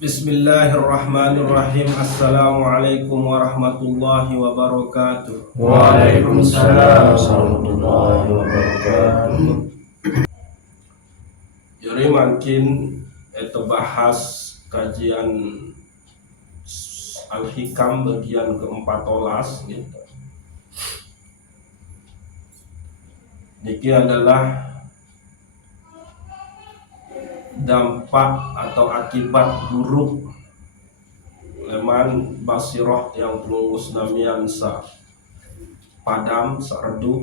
Bismillahirrahmanirrahim. Assalamualaikum warahmatullahi wabarakatuh. Waalaikumsalam warahmatullahi wabarakatuh. Jadi makin itu bahas kajian Al-Hikam bagian ke-14 gitu. Niki adalah dampak atau akibat buruk leman basirah yang pelungus namian sa padam, sa redup,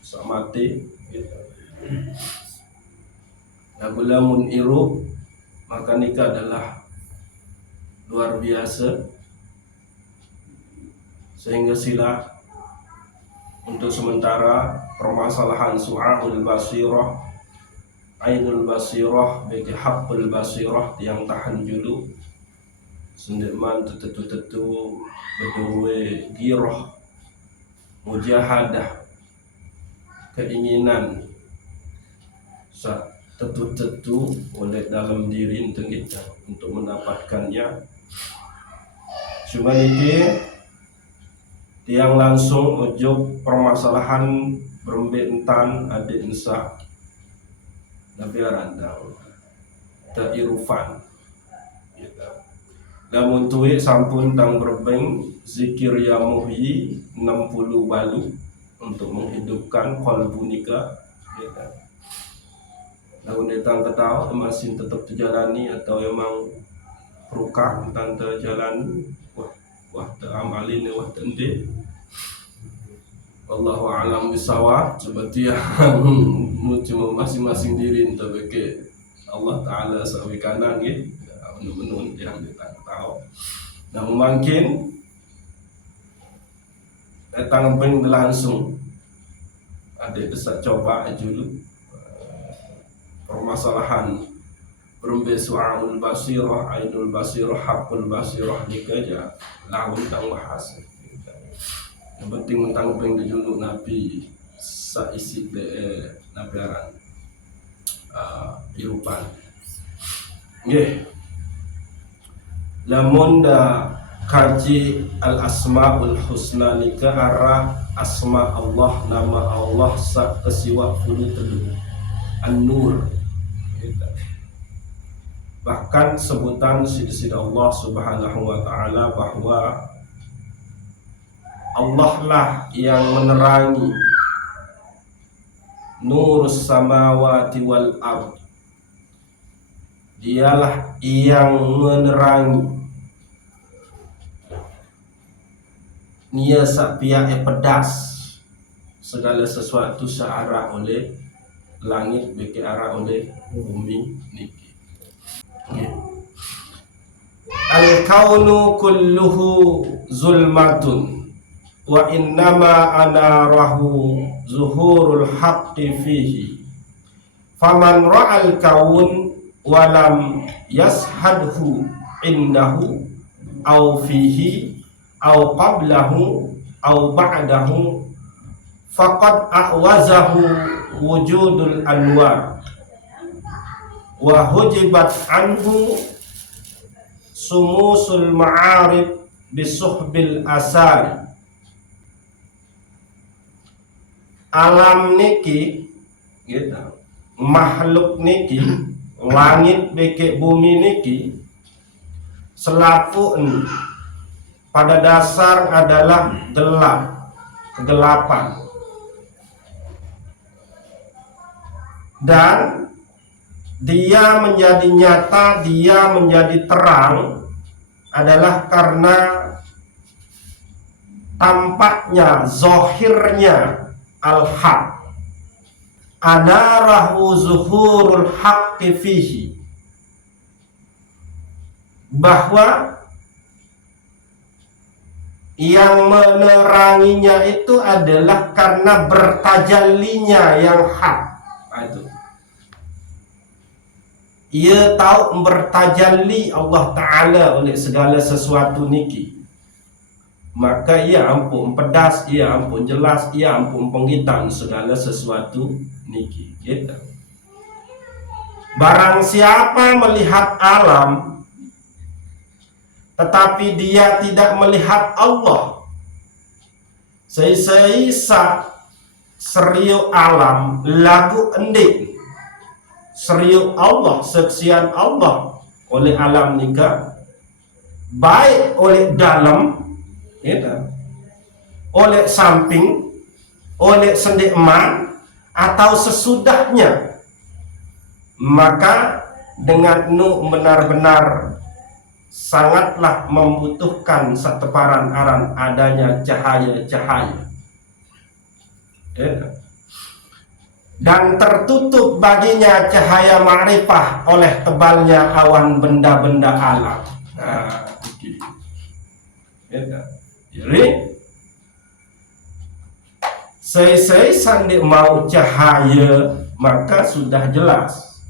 sa mati gitu. Nah, bila mun irup maka nikah adalah luar biasa, sehingga sila untuk sementara permasalahan su'ahul basirah, ainul basirah, bagi haqqul basirah yang tahan julu sendeman tetu berdua girah mujahadah keinginan sa tetu oleh dalam diri kita untuk mendapatkannya. Cuma ini tiang langsung ujuk permasalahan berembentan adik insa Nabi randang ta'irufan gitu. Lamun tuwe sampun tang berbeng zikir ya muhyi 60 balu untuk menghidupkan qalbu nikah gitu. Lamun datang ketawa masih tetap terjalani atau emang perukah tentang terjalani wah teramalin wah tende Wallahu a'lam bisawab. Seperti yang cuma masing-masing diri entah bagi Allah Ta'ala sawi kanan gitu menun yang kita tahu. Nah mungkin datang beng langsung ada bisa coba dulu permasalahan berumbe su'amul basirah, ainul basirah, haqqul basirah dikaja lawan tang bahas. Yang penting mentang beng dulu nabi sa isi nabiaran irupan. Nggih. Lamun da kaji al asmaul husna nika arah asma Allah, nama Allah sa kesiwa fulu tedu an-nur gitu. Bahkan sebutan sidi Allah subhanahu wa ta'ala bahwa Allah lah yang menerangi nurus samawati wal ard, dialah yang menerangi nia sapia pedas segala sesuatu searah oleh langit beki arah oleh bumi niki. Al-kaunu kulluhu zulmatun wa innama anarahu zuhurul haqqi fihi faman ra'al kaun walam yashadhu indahu au fihi au qablahu au ba'dahu faqad a'wazahu wujudul anwar wa hujibat anhu sumusul ma'arib bisuhbil asari. Alam niki gitu, makhluk niki, langit beke bumi niki selaku pada dasar adalah gelap, kegelapan, dan dia menjadi nyata, dia menjadi terang adalah karena tampaknya, zohirnya al-haq, anarahu zuhurul haqqi fihi, bahwa yang meneranginya itu adalah karena bertajallinya yang hak. Itu ia tahu bertajalli Allah Ta'ala oleh segala sesuatu niki, maka ia ampun pedas, ia ampun jelas, ia ampun penghitam segala sesuatu niki gitu. Barang siapa melihat alam tetapi dia tidak melihat Allah. Seisa seriuk alam lagu endik seriuk Allah, seksian Allah oleh alam nika, baik oleh dalam, oleh samping, oleh sendikman atau sesudahnya, maka dengan nu benar-benar sangatlah membutuhkan seteparan aran adanya cahaya-cahaya, dan tertutup baginya cahaya ma'rifah oleh tebalnya awan benda-benda alam. Nah, jadi saya sandi mau cahaya, maka sudah jelas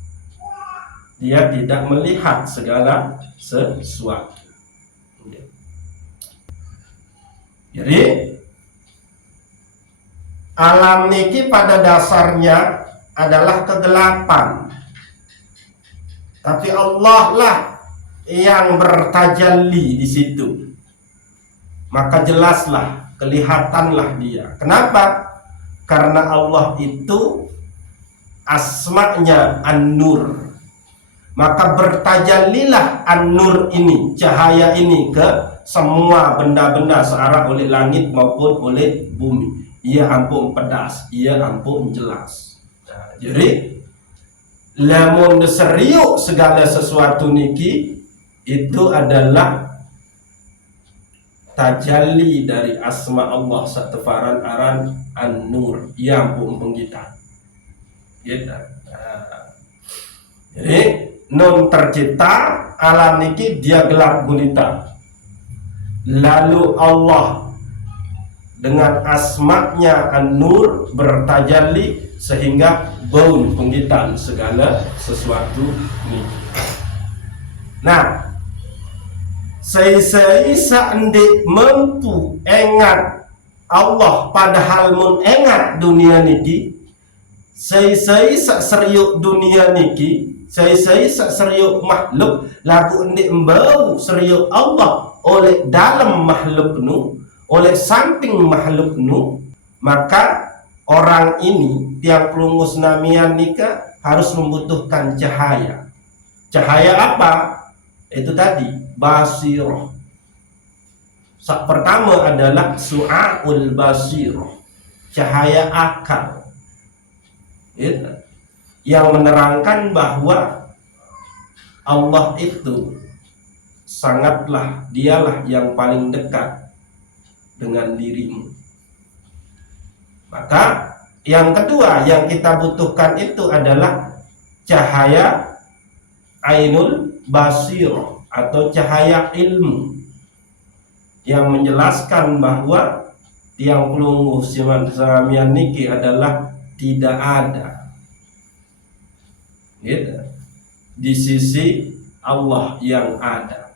dia tidak melihat segala sesuatu. Jadi alam niki pada dasarnya adalah kegelapan, tapi Allah lah yang bertajalli di situ, maka jelaslah, kelihatanlah dia. Kenapa? Karena Allah itu asma'nya An-Nur, maka bertajallilah An-Nur ini, cahaya ini, ke semua benda-benda searah oleh langit maupun oleh bumi. Ia ampun pedas, ia ampun jelas. Nah, jadi lamun seriuk segala sesuatu niki itu adalah tajalli dari asma Allah satefaran aran An-Nur, ia ampun penggitan. Jadi non tercipta alam niki dia gelap gulita, lalu Allah dengan asma'nya An-Nur bertajalli sehingga bau penggitan segala sesuatu ini. Nah, saya seandainya mampu ingat Allah padahal mun ingat dunia niki, saya seriuk dunia niki, saya seriuk makhluk lagu ndik mbau seriuk Allah oleh dalam makhluk nu, oleh samping makhluk nu, maka orang ini tiang pelungus namian nika harus membutuhkan cahaya. Cahaya apa? Itu tadi basirah. Pertama adalah su'aul basirah, cahaya akal, yang menerangkan bahwa Allah itu sangatlah, dialah yang paling dekat dengan dirimu. Maka yang kedua yang kita butuhkan itu adalah cahaya ainul basirah atau cahaya ilmu, yang menjelaskan bahwa tiang pelungguh siman samian niki adalah tidak ada di sisi Allah yang ada.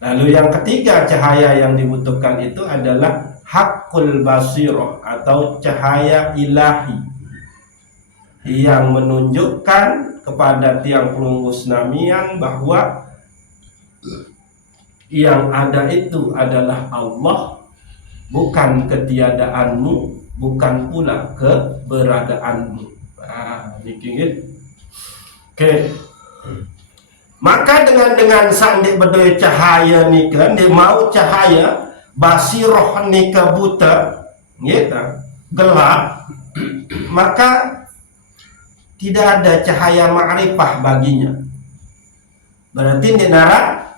Lalu yang ketiga cahaya yang dibutuhkan itu adalah hakul basirah atau cahaya ilahi, yang menunjukkan kepada tiang pelungguh namian bahwa yang ada itu adalah Allah, bukan ketiadaanmu, bukan pula keberadaanmu. Oke. Maka dengan sandik bedoi cahaya nika, dia mau cahaya basiroh nika buta, gelap, maka tidak ada cahaya ma'rifah baginya. Berarti ini nara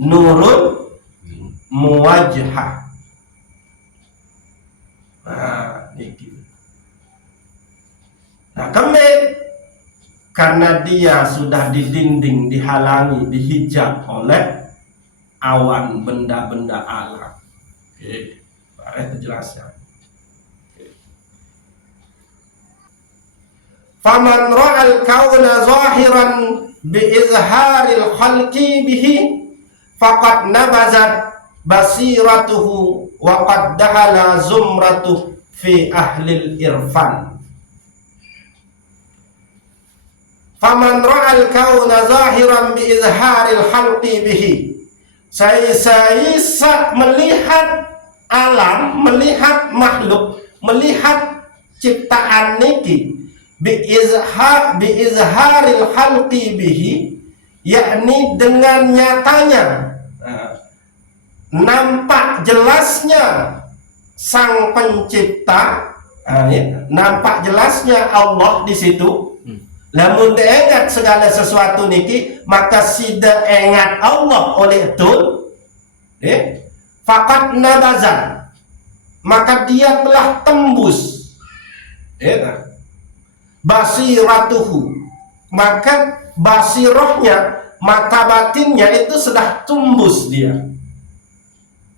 nurun muwajjah. Nah, kembali karena dia sudah didinding, dihalangi, dihijab oleh awan benda-benda alam. Oke, baik terjelaskan. Faman ra'al kauna zahiran bi izharil khalqi bihi faqad nabazat basiratuhu wa qad dahala zumratuh fi ahlil irfan. Faman ra'al kauna zahiran bi izharil khalqi bihi, Saya melihat alam, melihat makhluk, melihat ciptaan niki bi izharil khalqi bihi, yakni dengan nyatanya nampak jelasnya sang pencipta, nampak jelasnya Allah di situ. Lamun diingat segala sesuatu niki, maka sida ingat Allah oleh itu, faqad nabazan, maka dia telah tembus, basiratuhu, maka basirohnya, mata batinnya itu sudah tembus dia,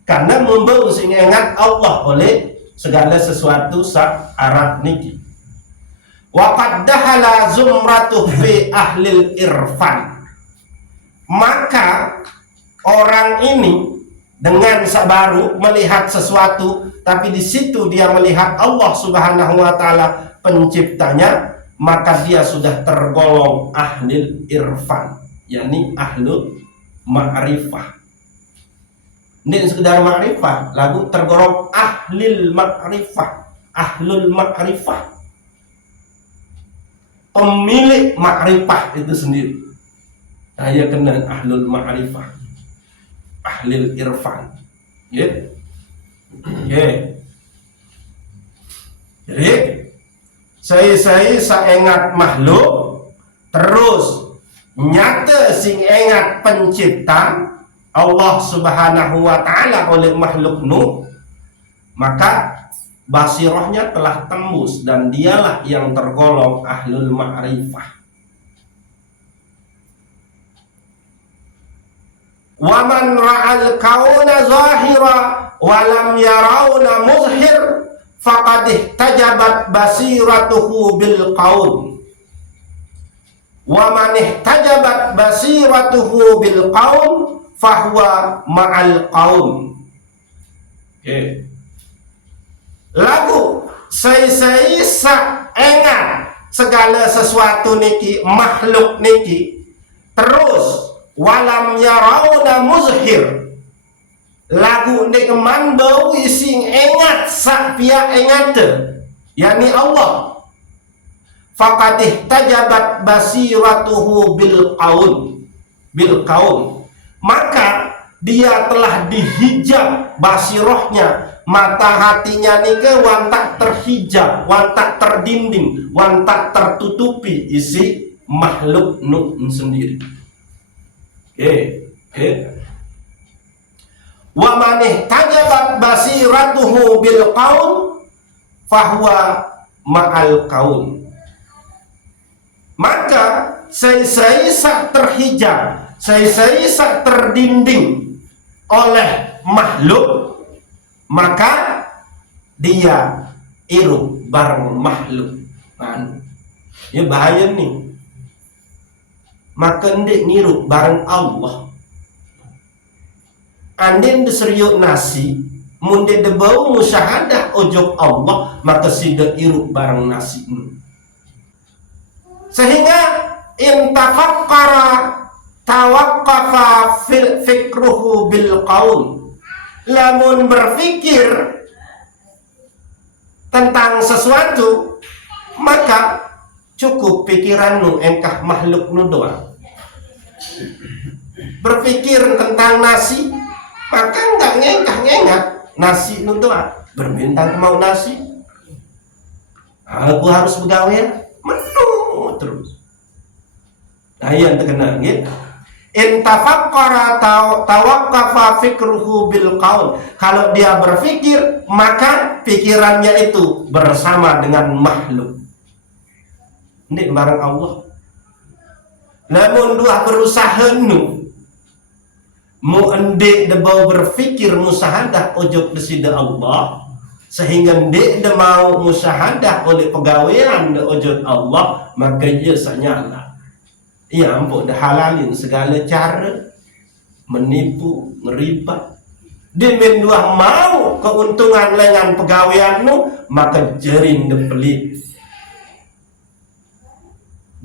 karena membawa sing ingat Allah oleh segala sesuatu sak Arab niki. Wa qad dahala zumratu fi ahlil irfan, maka orang ini dengan baru melihat sesuatu, tapi di situ dia melihat Allah Subhanahu wa taala penciptanya, maka dia sudah tergolong ahlil irfan, yakni ahlul ma'rifah. Ini sekedar ma'rifah, lagu tergolong ahlil ma'rifah, ahlul ma'rifah, pemilik ma'rifah itu sendiri. Saya kenal ahlul ma'rifah, ahlil irfan. Jadi saya ingat makhluk, terus nyata sing ingat pencipta Allah Subhanahu wa taala oleh makhluk nu, maka basirohnya telah tembus dan dialah yang tergolong ahlul ma'rifah. Wa man ra'al kauna zahira wa lam yarawna muzhir faqad ihtajabat basiratuhu bil qaul. Wa man ihtajabat basiratuhu bil qaul fahuwa ma'al qaum. Lagu saya ingat segala sesuatu niki, makhluk niki, terus walam yarawna muzhir, lagu nek man bau ising ingat sak pia ingate, yakni Allah. Faqad ihtajabat basiratuhu bil qaul, maka dia telah dihijab basirohnya, mata hatinya nike wantak terhijab, wantak terdinding, wantak tertutupi isi makhluk nuk sendiri. Wa man ihtajabat basiratuhu bil qaul fahuwa ma'al qaul, maka saya terhijab, saya terdinding oleh makhluk, maka dia irup bareng makhluk. Ya bahaya nih. Maka ndik ngirup bareng Allah. Andin diseriuk nasi, munde debau musyahadah ojok Allah, maka sida irup bareng nasi. Sehingga intafakkara tawaqqafa fikruhu bil qaul, lamun berpikir tentang sesuatu, maka cukup pikiranmu engkah makhluk nu doang. Berpikir tentang nasi, maka enggak ngengkah nasi nu doang. Berbintang mau nasi, aku harus begawe menu terus. Nah yang terkena gitu. Intafakkara tawaqqafa fikruhu bil qaul, kalau dia berpikir maka pikirannya itu bersama dengan makhluk. Ini bareng Allah. Namun dua berusaha nu mu endek debau berpikir musahadah ojok desida Allah, sehingga ndek de mau musahadah oleh pegawaian de ojok Allah, maka ia sanyala. Ia ampun dah halalin segala cara menipu, ngeribat. Dia mendua mau keuntungan dengan pegawaianmu, maka jerin de pelit,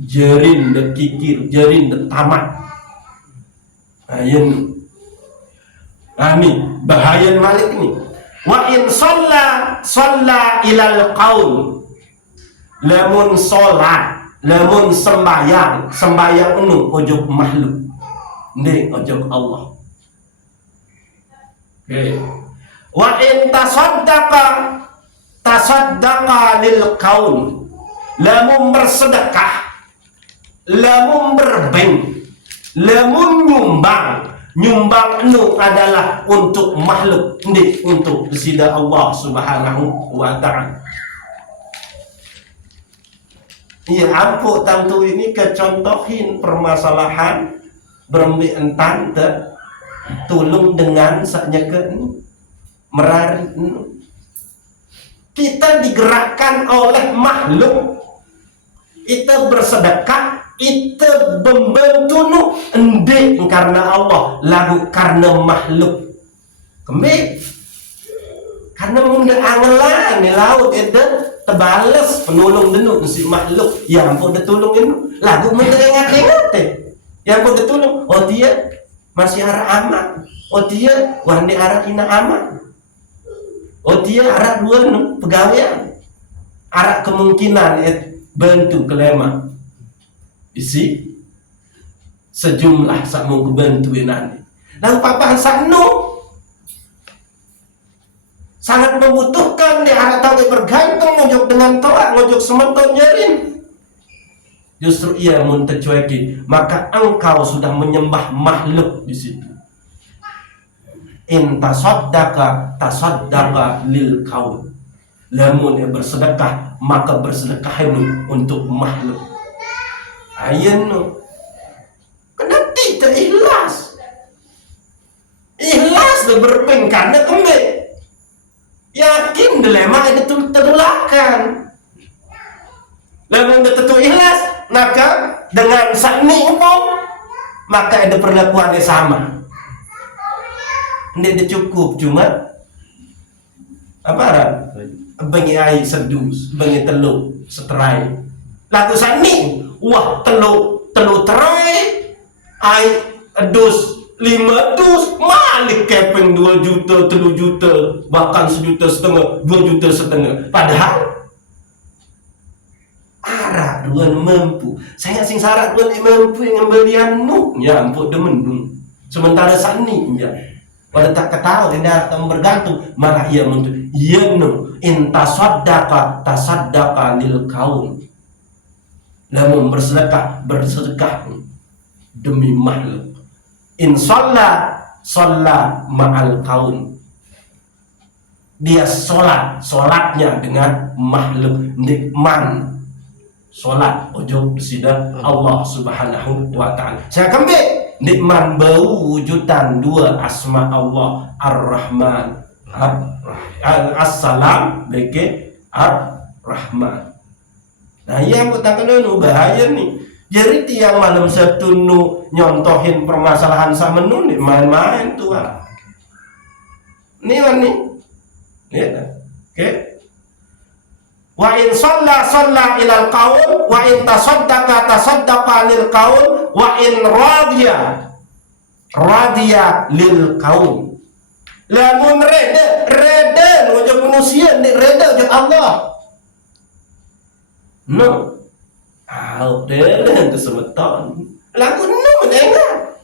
jerin de kikir, jerin de tamat. Ayen Ni bahaya malik ni. Wa in shalla ilal qaul. Lamun solat, lamun sembayang unu ojok makhluk. Ni ojok Allah. Okay. Wa in tasaddaqa lil qaul. Lamun bersedekah, lamun berbeng, lamun nyumbang nu adalah untuk makhluk, tidak untuk sida Allah Subhanahu wa ta'ala. Iya, ampu tentu ini kecontohin permasalahan berembi entan tulung dengan saknya ke merari. Kita digerakkan oleh makhluk, kita bersedekah, kita membantu nu endek karena Allah, lalu karena makhluk. Kembali karena munda angelan ni laut itu terbales penolong denu si makhluk yang pun ditolong itu lagu munda ingat yang pun ditolong. Oh dia masih arah aman, oh dia wandi arah ina aman, oh dia arah dua nu pegawaian, arah kemungkinan bantu kelema isi sejumlah sak mau kebantuin nanti. Lalu papahan sakno sangat membutuhkan di arah tahu bergantung ngojok dengan toa, ngojok sementon nyarin. Justru ia mentercueki, maka engkau sudah menyembah makhluk di situ. In tasaddaqa lil qaul. Lamun bersedekah, maka bersedekah untuk makhluk. Ayen no. Kenapa tidak ikhlas? Ikhlas berpeng karena kembali. Yakin dilema itu terulakan. Lamun betul ikhlas, maka dengan sakni umum, maka ada perlakuannya sama. Ini cukup cuma apa ran? Bengi air sedus, bengi teluk seterai. Lagu sakni, wah teluk terai, air dus 5 dus, malik kepeng 2 juta, 3 juta, bahkan 1,5 juta, 2,5 juta. Padahal arah duan mampu. Saya sing syarat duan mampu yang ngembalian nu, ya ampun demen. Sementara sani ya. Pada tak ketahui dia bergantung, malah ia untuk ia nu in tasaddaqa lil qaul. Lamun bersedekah demi makhluk. In shalla ma'al qaul. Dia solatnya dengan makhluk nikman. Solat ojo sida Allah Subhanahu wa ta'ala. Saya kembali nikman bau wujudan dua asma Allah Ar-Rahman As-Salam beke Ar-Rahman. Nah yang katakan dulu bahaya nih. Jadi tiang malam satu nu nyontohin permasalahan sama nu nih main-main tuh. Nih ya, oke. Wa in shalla ilal qaul wa in tasaddaqa lil qaul wa in radiya lil qaul. Lamun reda wajah manusia ni reda wajah Allah. No. Dia tu semeton. Lagu no mendengar.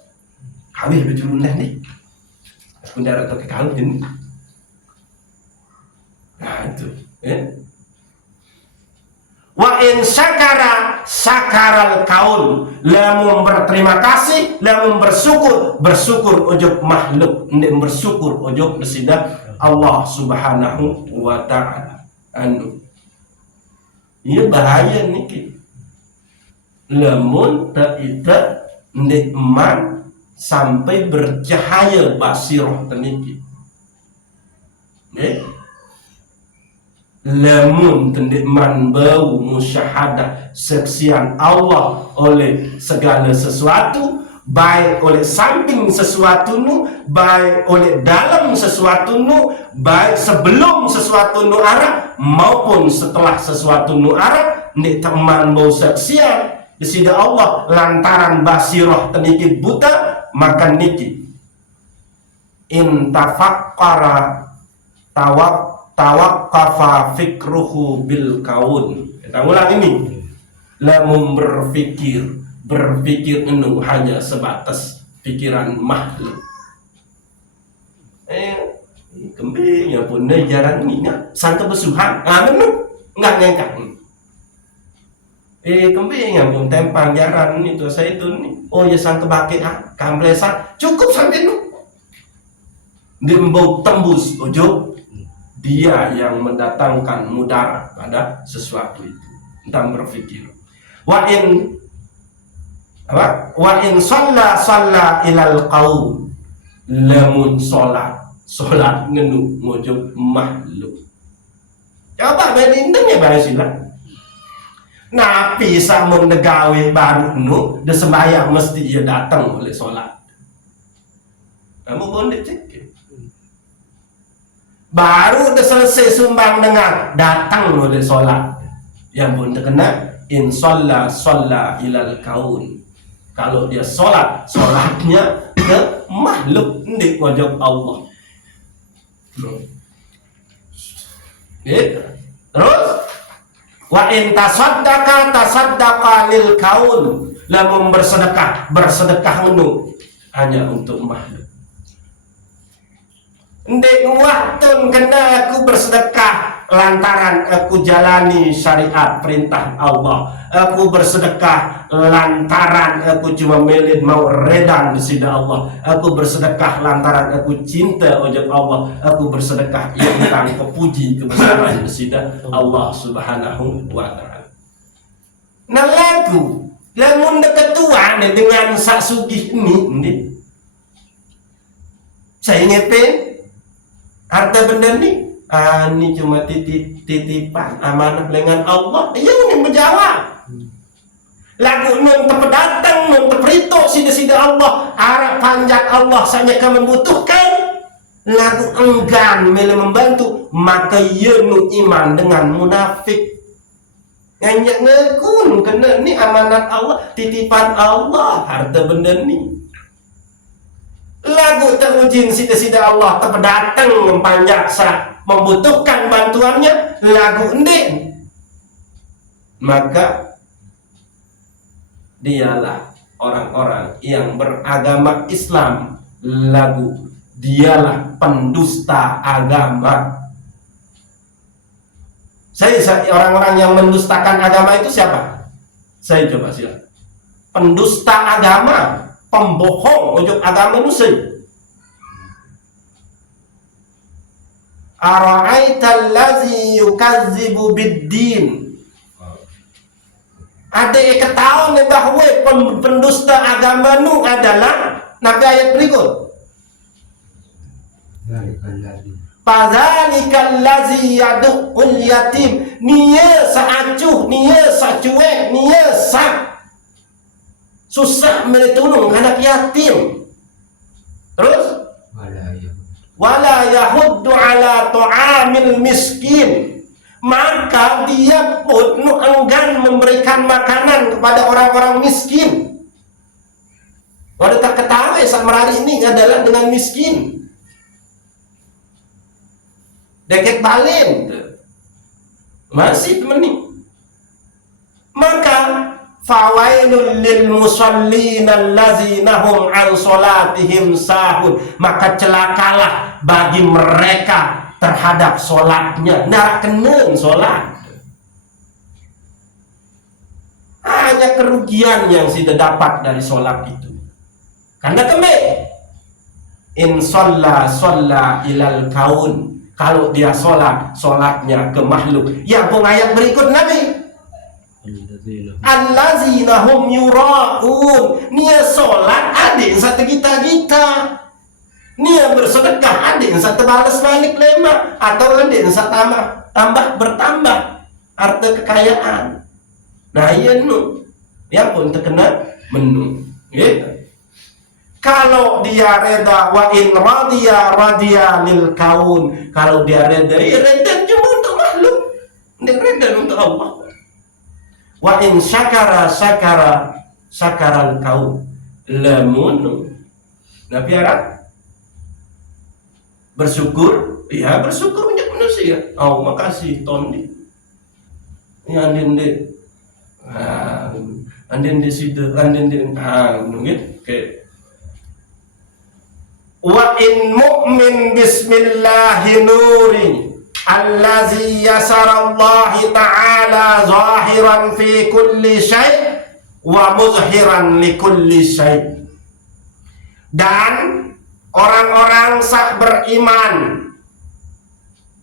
Habis berjumlah ni. Aku dah tak kahwin. Nah itu, Wa in sakaral kaul. Lamun berterima kasih, lamun bersyukur ojok makhluk, ndik bersyukur ojok desida Allah Subhanahu wa ta'ala. Ini bahaya niki. Lamun tak nikmat sampai bercahaya basirah teniki. Lamun tendikman bau musyahadah saksian Allah oleh segala sesuatu, baik oleh samping sesuatu nu, baik oleh dalam sesuatu nu, baik sebelum sesuatu nu arah maupun setelah sesuatu nu arah, ndik teman bau saksian di sida Allah lantaran basirah teniki buta, maka niki in tafakkara tawaqqafa fikruhu bil kaun. Kita ulang ini. Lamun berpikir enu hanya sebatas pikiran makhluk. Kembalinya pun jarang ingat sangka besuhan. Menu nggak nyangka. Kembalinya pun tempang jaran itu saya itu nih. Oh ya sangka baki kamplesa cukup sampai nu. Dia mau tembus ujung. Dia yang mendatangkan mudarat pada sesuatu itu. Entah berpikir. Wa in shalla ilal qaum, lamun salat ngenu ngojok makhluk. Coba bedindeng ya bahasa sila. Nabi samun negawe baru nu de sembahyang mesti ia datang oleh salat. Kamu boleh cek. Baru udah selesai sumbang dengar datang oleh salat. Yang pun terkena in shalla ilal kaun. Kalau dia solatnya ke makhluk ndik wajib Allah. Terus wa in tasaddaqa lil kaun, lamun bersedekah menu hanya untuk makhluk. Ndek waktu kena aku bersedekah lantaran aku jalani syariat perintah Allah. Aku bersedekah lantaran aku cuma melid mau redan di sida Allah. Aku bersedekah lantaran aku cinta ojek Allah. Aku bersedekah yang tentang kepuji kebesaran di sida Allah Subhanahu wa taala. Nah lagu lamun ketua dengan sak sugih ini saya ngepin harta benda ni ini cuma titipan amanah dengan Allah. Ia yang menjawab. Lagu nun terdatang nun terperito sida-sida Allah arah panjang Allah saja akan membutuhkan. Lagu enggan mele membantu, maka ia nu iman dengan munafik. Nganyak ngekun kena ni amanat Allah, titipan Allah harta benda ni. Lagu terujin sida-sida Allah terdatang mempanjak membutuhkan bantuannya lagu ending, maka dialah orang-orang yang beragama Islam. Lagu dialah pendusta agama. Orang-orang yang mendustakan agama itu siapa? Saya coba silakan. Pendusta agama, pembohong ujung agama muslim. Ara'aital ladzi yukazzibu biddin. Ada yang ketahuan bahwa pendusta agama nu adalah nabi ayat berikut. Padzalikal ladzi yad'ul yatim. Nia saacuh, nia sacuek, nia susah meletulung anak yatim. Terus wala yahuddu ala ta'amil miskin, maka dia pun enggan memberikan makanan kepada orang-orang miskin. Walau tak ketahui sama hari ini adalah dengan miskin. Deket balen masih temani. Maka fawailul lil musallin allazina hum an salatihim sahun, maka celakalah bagi mereka terhadap solatnya. Nah kenen solat, hanya kerugian yang sudah dapat dari solat itu. Karena in shalla ilal kaun, kalau dia solatnya ke makhluk. Yang pun ayat berikut Nabi allazina hum yura'un, nia solat adik satu kita nia bersedekah adik satu balas balik lema, atau adik satu tambah bertambah harta kekayaan. Nah iya nu yang pun terkena menu gitu. Kalau dia reda wa in radiya lil kaun, kalau dia reda ya reda cuma untuk makhluk, dia reda untuk Allah. Wa in syakara syakaral kaum, lamun Nabi Arab Bersyukur, ya bersyukur menjadi manusia. Oh, makasih Tony. Ya andin di situ, mungkin kayak wa in mu'min bismillahi nuri allazi yasarallahi ta'ala zahiran fi kulli syai' wa muzhiran li kulli syai'. Dan orang-orang sah beriman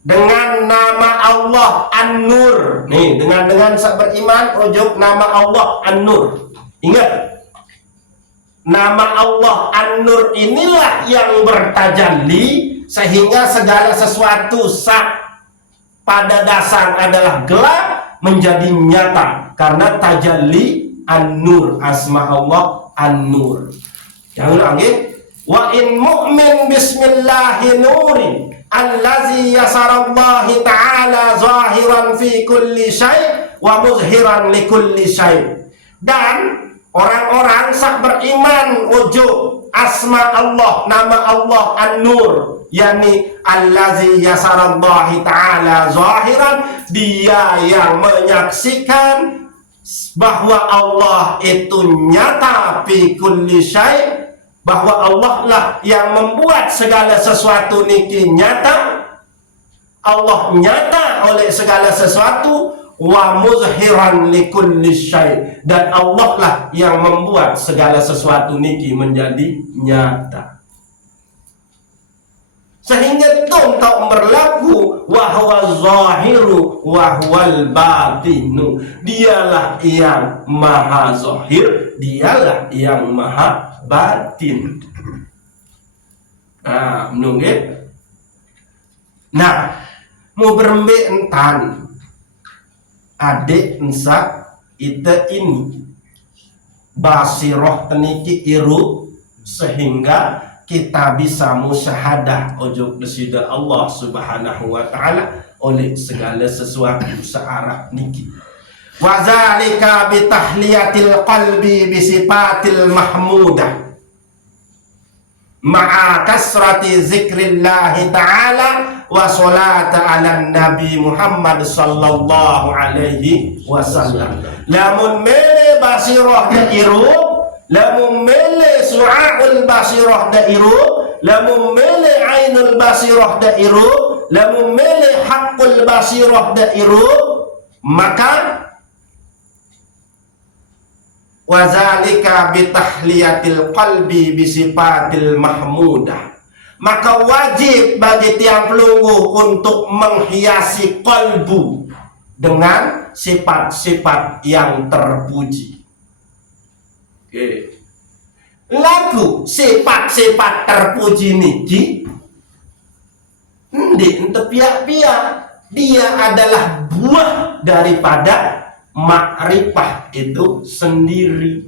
dengan nama Allah An-Nur. Nih, dengan sah beriman ujuk nama Allah An-Nur. Ingat, nama Allah An-Nur inilah yang bertajalli sehingga segala sesuatu pada dasar adalah gelap menjadi nyata karena tajalli An-Nur, asma Allah An-Nur. Yang ulangi, wa in mu'min bismillahi nuri allazi yasarallahi ta'ala zahiran fi kulli syai' wa muzhiran li kulli syai'. Dan orang-orang sah beriman ujuk asma Allah, nama Allah An-Nur, yakni allazi yasarallahi ta'ala zahiran, dia yang menyaksikan bahwa Allah itu nyata fi kulli syai', bahwa Allah lah yang membuat segala sesuatu niki nyata. Allah nyata oleh segala sesuatu, wa muzhiran likulli syai', dan Allah lah yang membuat segala sesuatu niki menjadi nyata. Sehingga itu tak berlaku wahwa zahiru wahwal batinu, dialah yang maha zahir, dialah yang maha batin. Nah, menunggit. Nah, mau berembik entan adik ensa ite ini basiroh teniki iru sehingga kita bisa musyahadah ujuk desida Allah subhanahu wa ta'ala oleh segala sesuatu searah niki. Wa zalika bi tahliyatil qalbi bi sifatil mahmudah ma'a kasrati zikrillahi ta'ala wa salata ala nabi Muhammad sallallahu alaihi wasallam. Lamun mele basirah dairu, lamun mele su'aul basirah dairu, lamun mele ainul basirah dairu, lamun mele haqqul basirah dairu, maka wazalika bitahliyatil qalbi bisifatil mahmudah, maka wajib bagi tiang pelunggu untuk menghiasi kalbu dengan sifat-sifat yang terpuji. Oke. Lagu sifat-sifat terpuji niki untuk pihak-pihak dia adalah buah daripada makrifah itu sendiri.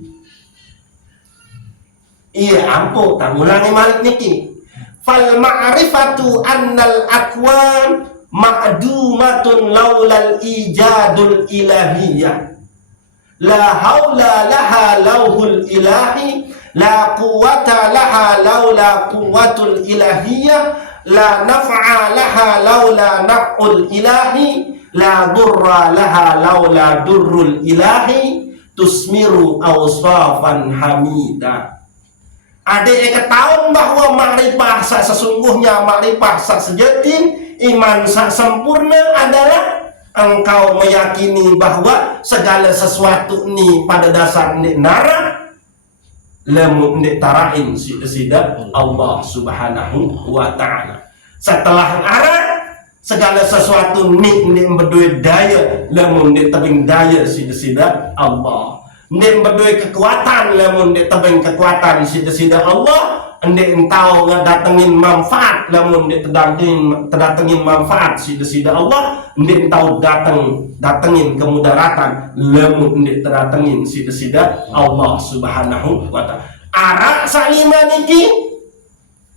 Iya ampun, tangulangi malik niki. Fal ma'rifatu annal akwan ma'dumatun laulal ijadul ilahiyah. La haula laha lauhul ilahi, la quwwata laha laula quwwatul ilahiyah, la naf'a laha laula naf'ul ilahi, la durra laha laula durrul ilahi, tusmiru awsafan hamida. Adik ketahuan bahwa makrifah sak sesungguhnya, makrifah sak sejetin, iman sak sempurna adalah engkau meyakini bahwa segala sesuatu ni pada dasar ni nara lemu ni tarain sida Allah subhanahu wa ta'ala. Setelah arah segala sesuatu ni berdua daya lamun di tebing daya sida Allah, ni berdua kekuatan lamun di tebing kekuatan sida Allah, ande entau ngadatengin manfaat lamun di terdatengin manfaat sida Allah, ande entau datengin kemudaratan lamun di terdatengin sida Allah subhanahu wa ta'ala. Arak salima niki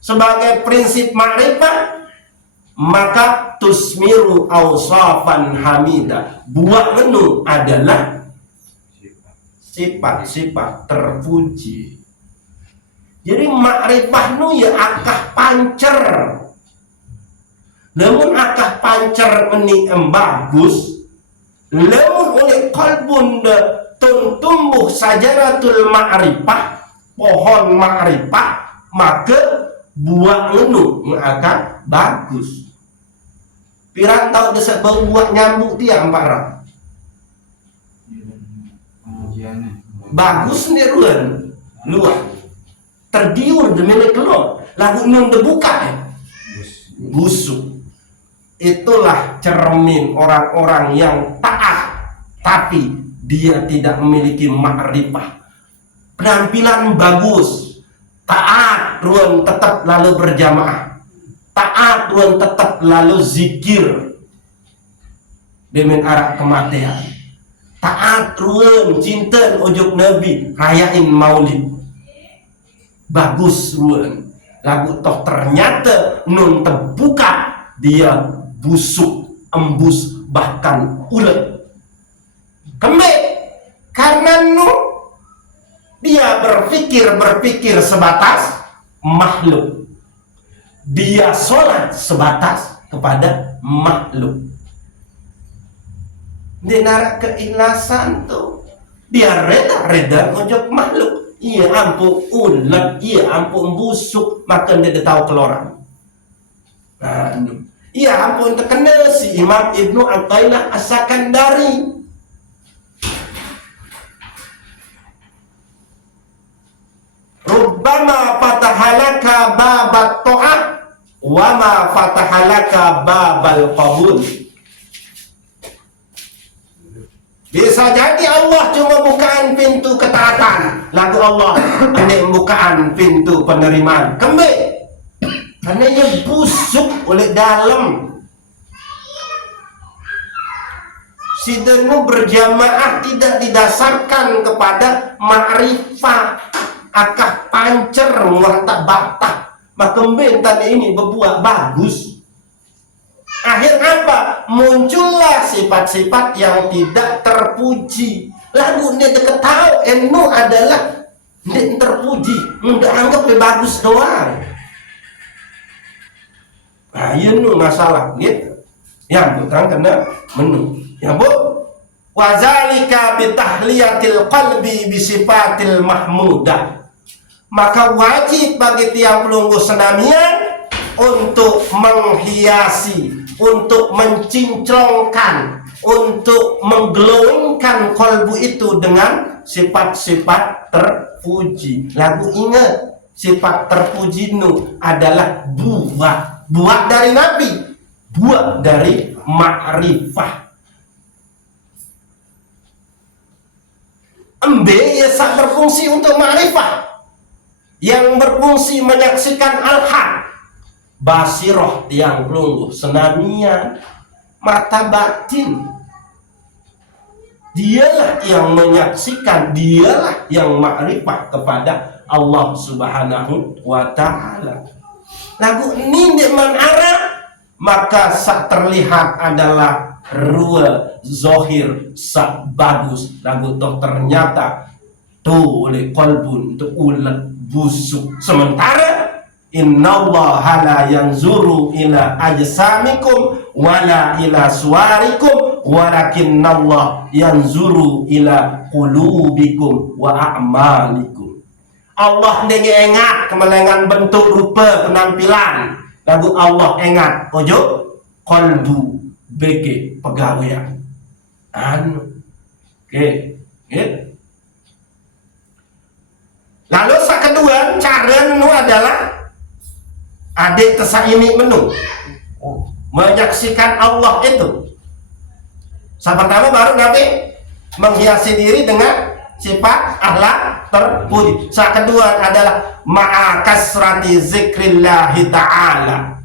sebagai prinsip makrifah, maka tusmiru awsafan hamida, buah menu adalah sifat-sifat terpuji. Jadi makrifah nu ya akah pancer Lamun akah pancer meni bagus, lamun oleh qalbun tumbuh sajaratul ma'rifah, pohon ma'rifah, maka buah ngenu akan bagus. Pirang tahu desa buah nyambuk dia ampara. Bagus nih ruan, luar terdiur demi keluar, lagu nun debuka busuk. Itulah cermin orang-orang yang taat tapi dia tidak memiliki ma'rifah. Penampilan bagus, taat ruan tetap lalu berjamaah, taat ruan tetap lalu zikir demen arah kematian, taat ruan cinta ojok Nabi, rayain maulid, bagus ruan. Lagu toh ternyata nun terbuka dia busuk, embus, bahkan ulet. Kembali karena dia berpikir sebatas makhluk. Dia sholat sebatas kepada makhluk. Dia narak keikhlasan tuh. Dia reda ojok makhluk. Iya ampun ulet, iya ampun busuk, maka dia tahu keluaran. Nah, iya ampun terkena si Imam Ibnu Athaillah As-Sakandari. Rubbama fatahalaka babat ta'at wa ma fatahalaka babal qabul. Bisa jadi Allah cuma bukaan pintu ketaatan, lagu Allah ini bukaan pintu penerimaan. Kembali karena ia busuk oleh dalam. Sidanu berjamaah tidak didasarkan kepada ma'rifah, akah pancer tak batah, maka tadi ini berbuat bagus. Akhir apa? Muncullah sifat-sifat yang tidak terpuji. Lalu dia tahu ilmu adalah dia terpuji, udah anggap bagus doang. Nah, ini masalah gitu. Yang bukan kena menu. Ya bu, wazalika bitahliyatil qalbi bisifatil mahmudah. Maka wajib bagi tiap pelunggu senamian untuk menghiasi, untuk mencinclongkan, untuk mengglowingkan kolbu itu dengan sifat-sifat terpuji. Lagu ingat, sifat terpuji itu adalah buah dari Nabi, buah dari ma'rifah. Embe ya sak berfungsi untuk ma'rifah, yang berfungsi menyaksikan al-haq. Basiroh yang pelunggu senamian mata batin, dialah yang menyaksikan, dialah yang ma'rifah kepada Allah Subhanahu wa ta'ala. Lagu ini man arah, maka sak terlihat adalah ruwa zohir sak bagus. Lagu toh ternyata tuh oleh kolbun tuh ulet busuk. Sementara innallaha la yanzuru ila ajsamikum wala ila suwarikum walakinnallah yanzuru ila qulubikum wa a'malikum. Allah dia ingat kemelengan bentuk rupa penampilan. Lagu Allah ingat ojo kolbu bege pegawaian. Oke. Lalu yang kedua cara nu adalah adik tesaini menu menyaksikan Allah itu. Yang pertama baru Nabi menghiasi diri dengan sifat akhlak terpuji. Yang kedua adalah ma'a kasrati zikrillahi ta'ala,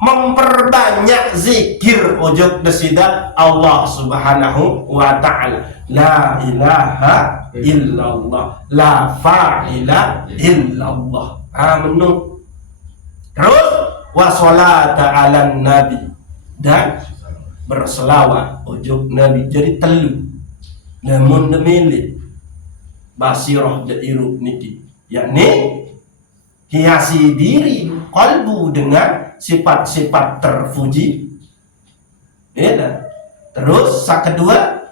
memperbanyak zikir ujud desida Allah Subhanahu wa ta'ala. La ilaha illallah, la fa'ila illallah. Menu. Terus wasolata ala nabi, dan berselawat ujug nabi. Jadi telu namun demili basirah jairu niki, yakni hiasi diri kalbu dengan sifat-sifat terpuji. Ya. Terus sak kedua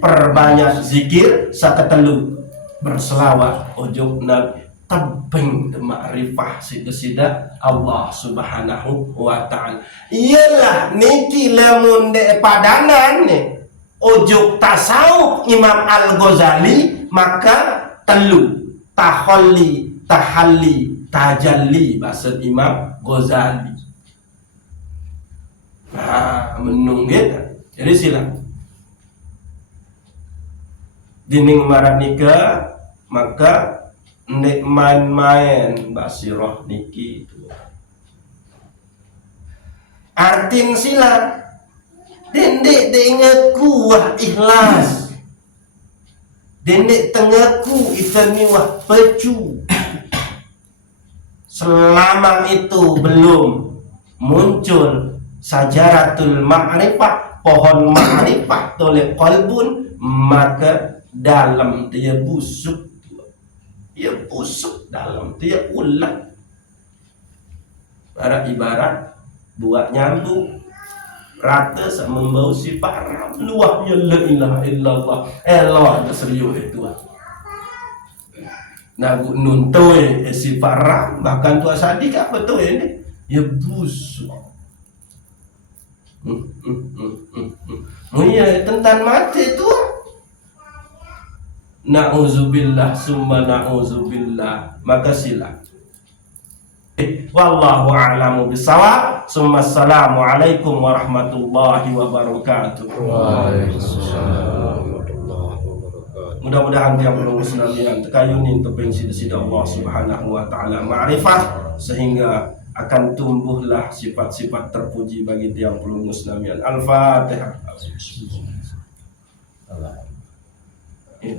perbanyak zikir, sak ketelu berselawat ujug nabi tabeng ma'rifah sida Allah Subhanahu wa taala. Iyalah niki lamun de padanan nih ujug tasawuf Imam Al-Ghazali maka telu tahalli, tahalli, tajalli bahasa Imam Ghazali. Nah, menung gitu. Jadi silang dinding maranika maka nek main-main basirah niki itu artin sila dendek dengaku wah ikhlas dendek tengaku itani wah pecu selama itu belum muncul sajaratul ma'rifah pohon ma'rifah oleh qalbun maka dalam dia busuk dalam dia ulat ibarat buat nyambung rata sama membau sifat ram luahnya la ilaha illallah Allah serius itu nah nuntoi sifat ram bahkan tua sadik apa betul ini ya busuk ya tentang mati tu na'udzubillah summa na'udzubillah maka sila wallahu a'lamu bissawab summa assalamu alaikum warahmatullahi wabarakatuh. Waalaikumsalam warahmatullahi wabarakatuh. Mudah-mudahan tiap ulama sekalian tekayunin tepeng sida Allah Subhanahu wa taala ma'rifah sehingga akan tumbuhlah sifat-sifat terpuji bagi tiap ulama sekalian. Al-Fatihah. Ya.